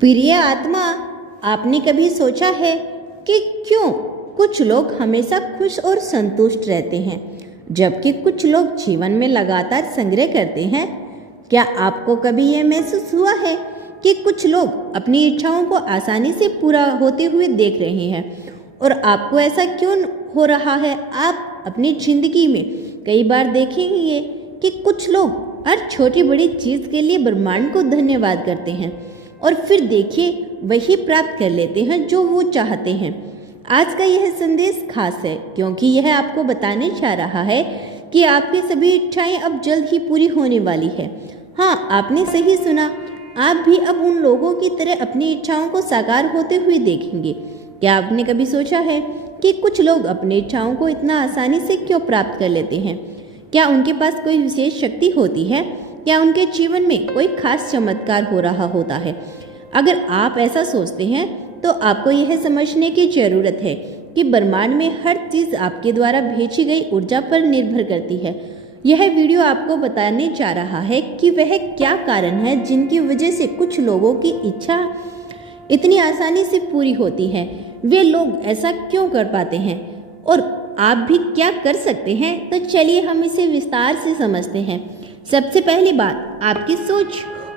प्रिय आत्मा, आपने कभी सोचा है कि क्यों कुछ लोग हमेशा खुश और संतुष्ट रहते हैं जबकि कुछ लोग जीवन में लगातार संग्रह करते हैं? क्या आपको कभी यह महसूस हुआ है कि कुछ लोग अपनी इच्छाओं को आसानी से पूरा होते हुए देख रहे हैं और आपको ऐसा क्यों हो रहा है? आप अपनी जिंदगी में कई बार देखेंगे कि कुछ लोग हर छोटी बड़ी चीज़ के लिए ब्रह्मांड को धन्यवाद करते हैं और फिर देखिए वही प्राप्त कर लेते हैं जो वो चाहते हैं। आज का यह संदेश खास है क्योंकि यह आपको बताने जा रहा है कि आपकी सभी इच्छाएं अब जल्द ही पूरी होने वाली है। हाँ, आपने सही सुना, आप भी अब उन लोगों की तरह अपनी इच्छाओं को साकार होते हुए देखेंगे। क्या आपने कभी सोचा है कि कुछ लोग अपनी इच्छाओं को इतना आसानी से क्यों प्राप्त कर लेते हैं? क्या उनके पास कोई विशेष शक्ति होती है? क्या उनके जीवन में कोई खास चमत्कार हो रहा होता है? अगर आप ऐसा सोचते हैं तो आपको यह समझने की जरूरत है कि ब्रह्मांड में हर चीज आपके द्वारा भेजी गई ऊर्जा पर निर्भर करती है। यह वीडियो आपको बताने जा रहा है कि वह क्या कारण है जिनकी वजह से कुछ लोगों की इच्छा इतनी आसानी से पूरी होती है। वे लोग ऐसा क्यों कर पाते हैं और आप भी क्या कर सकते हैं? तो चलिए हम इसे विस्तार से समझते हैं। सबसे पहली बात, आपकी सोच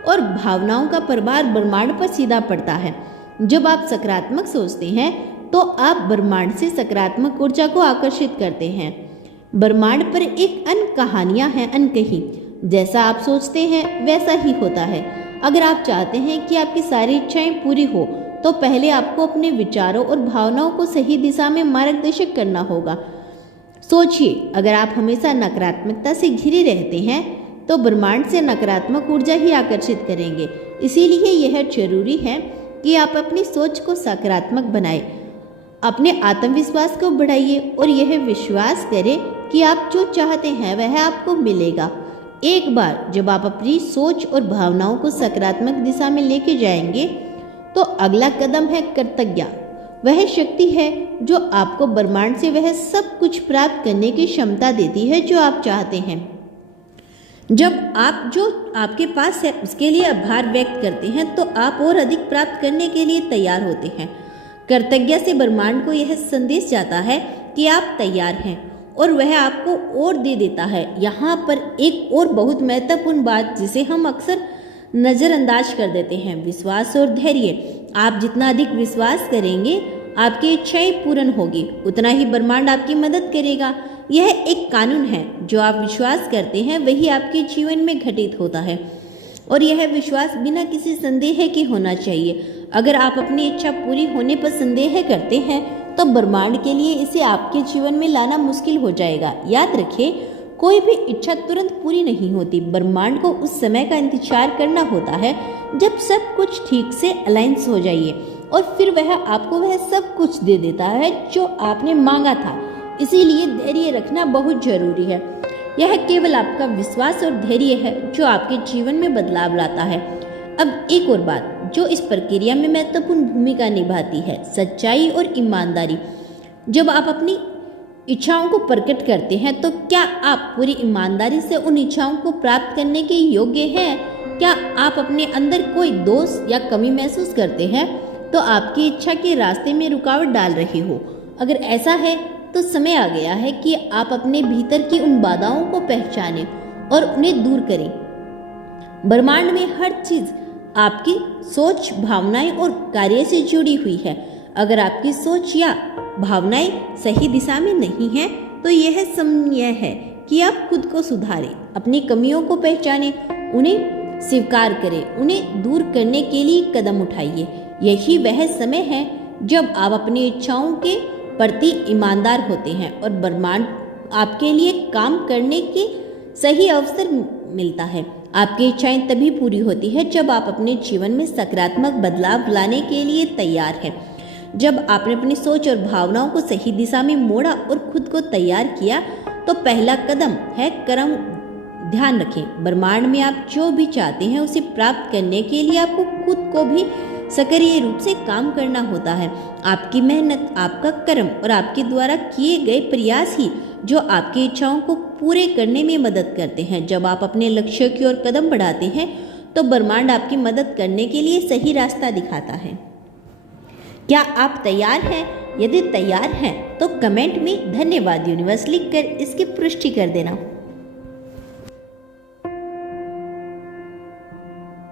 और भावनाओं का प्रभाव ब्रह्मांड पर सीधा पड़ता है। जब आप सकारात्मक सोचते हैं तो आप ब्रह्मांड से सकारात्मक ऊर्जा को आकर्षित करते हैं। ब्रह्मांड पर एक कहानियां हैं अनकही, जैसा आप सोचते हैं वैसा ही होता है। अगर आप चाहते हैं कि आपकी सारी इच्छाएं पूरी हो तो पहले आपको अपने विचारों और भावनाओं को सही दिशा में मार्गदर्शक करना होगा। सोचिए, अगर आप हमेशा नकारात्मकता से घिरे रहते हैं तो ब्रह्मांड से नकारात्मक ऊर्जा ही आकर्षित करेंगे। इसीलिए यह जरूरी है कि आप अपनी सोच को सकारात्मक बनाएं, अपने आत्मविश्वास को बढ़ाइए और यह विश्वास करें कि आप जो चाहते हैं वह आपको मिलेगा। एक बार जब आप अपनी सोच और भावनाओं को सकारात्मक दिशा में लेके जाएंगे तो अगला कदम है कृतज्ञता। वह शक्ति है जो आपको ब्रह्मांड से वह सब कुछ प्राप्त करने की क्षमता देती है जो आप चाहते हैं। जब आप जो आपके पास है उसके लिए आभार व्यक्त करते हैं तो आप और अधिक प्राप्त करने के लिए तैयार होते हैं। कृतज्ञता से ब्रह्मांड को यह संदेश जाता है कि आप तैयार हैं और वह आपको और दे देता है। यहाँ पर एक और बहुत महत्वपूर्ण बात जिसे हम अक्सर नज़रअंदाज कर देते हैं, विश्वास और धैर्य। आप जितना अधिक विश्वास करेंगे आपकी इच्छाएं पूर्ण होगी, उतना ही ब्रह्मांड आपकी मदद करेगा। यह एक कानून है, जो आप विश्वास करते हैं वही आपके जीवन में घटित होता है और यह विश्वास बिना किसी संदेह के होना चाहिए। अगर आप अपनी इच्छा पूरी होने पर संदेह करते हैं तो ब्रह्मांड के लिए इसे आपके जीवन में लाना मुश्किल हो जाएगा। याद रखिए, कोई भी इच्छा तुरंत पूरी नहीं होती। ब्रह्मांड को उस समय का इंतजार करना होता है जब सब कुछ ठीक से अलाइंस हो जाइए और फिर वह आपको वह सब कुछ दे देता है जो आपने मांगा था। इसीलिए धैर्य रखना बहुत जरूरी है। यह केवल आपका विश्वास और धैर्य है जो आपके जीवन में बदलाव लाता है। अब एक और बात जो इस प्रक्रिया में महत्वपूर्ण भूमिका निभाती है, सच्चाई और ईमानदारी। जब आप अपनी इच्छाओं को प्रकट करते हैं तो क्या आप पूरी ईमानदारी से उन इच्छाओं को प्राप्त करने के योग्य हैं? क्या आप अपने अंदर कोई दोष या कमी महसूस करते हैं तो आपकी इच्छा के रास्ते में रुकावट डाल रही हो? अगर ऐसा है तो समय आ गया है कि आप अपने भीतर की उन बाधाओं को पहचानें और उन्हें दूर करें। ब्रह्मांड में हर चीज आपकी सोच, भावनाएं और कार्य से जुड़ी हुई है। अगर आपकी सोच या भावनाएं सही दिशा में नहीं है तो यह समय है कि आप खुद को सुधारें, अपनी कमियों को पहचानें, उन्हें स्वीकार करें, उन्हें दूर करने के लिए कदम उठाइए। यही वह समय है जब आप अपनी इच्छाओं के प्रति ईमानदार होते हैं और ब्रह्मांड आपके लिए काम करने की सही अवसर मिलता है। आपकी इच्छाएं तभी पूरी होती है जब आप अपने जीवन में सकारात्मक बदलाव लाने के लिए तैयार हैं। जब आपने अपनी सोच और भावनाओं को सही दिशा में मोड़ा और खुद को तैयार किया तो पहला कदम है कर्म। ध्यान रखें, ब्रह्मांड में आप जो भी चाहते हैं उसे प्राप्त करने के लिए आपको खुद को भी सक्रिय रूप से काम करना होता है। आपकी मेहनत, आपका कर्म और आपके द्वारा किए गए प्रयास ही जो आपकी इच्छाओं को पूरे करने में मदद करते हैं। जब आप अपने लक्ष्य की ओर कदम बढ़ाते हैं तो ब्रह्मांड आपकी मदद करने के लिए सही रास्ता दिखाता है। क्या आप तैयार हैं? यदि तैयार हैं तो कमेंट में धन्यवाद यूनिवर्स लिखकर इसकी पुष्टि कर देना।